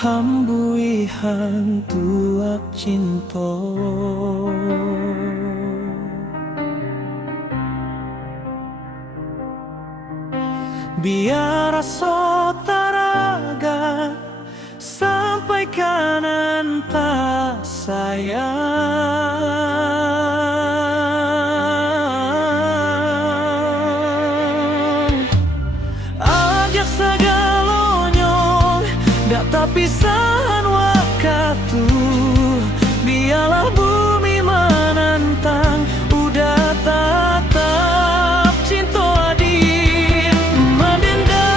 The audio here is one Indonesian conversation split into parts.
hambui hang tuak cinta. Biar rasa taraga sampai kanan tak sayang. Ajak segalonyo dak tapisan waktu. Biarlah bumi menentang, udah tatap cinta adik. Madenda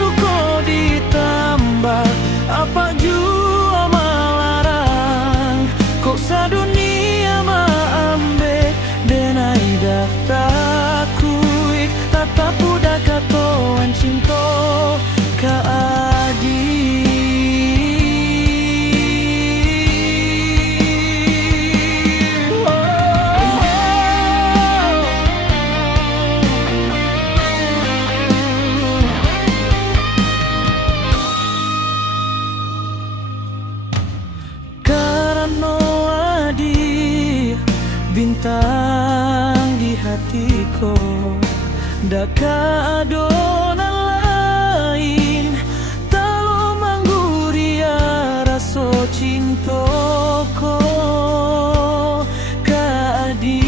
suko ditambah apa jua malarang. Kok sadunia maambe denai dak takui. Tatap udah katoan cinta ka adik. Bintang di hatiku, daka adonan lain talo mangguria raso cintoko ka adik.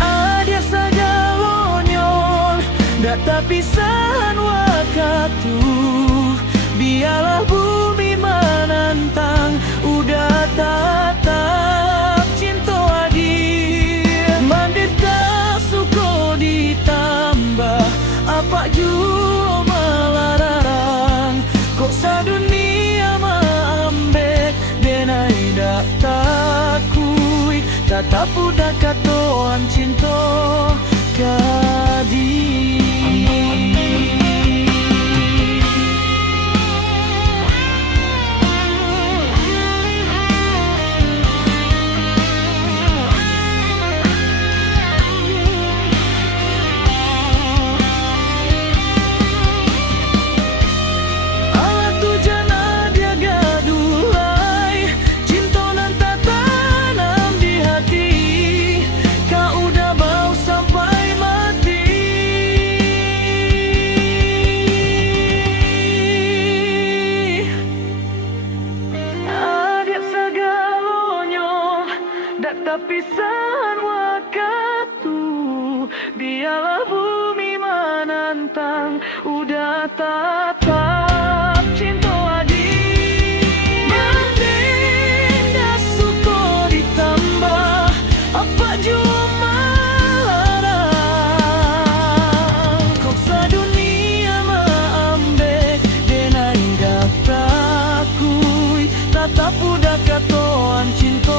Adia sagalonyon dak tapisan waktu. Biarlah bumi menentang, udah tatap cinta adik. Mandita suko ditambah apa jua melarang. Kok sadunia maambek denai dak takui. Tatap udah katoan cinta kadi. Tapisan waktu. Biarlah bumi menentang, udah tatap cinta adik. Mandenda suko ditambah apa jua malarang. Kok sadunia maambek denai dak takui. Tatap udah katoan cinta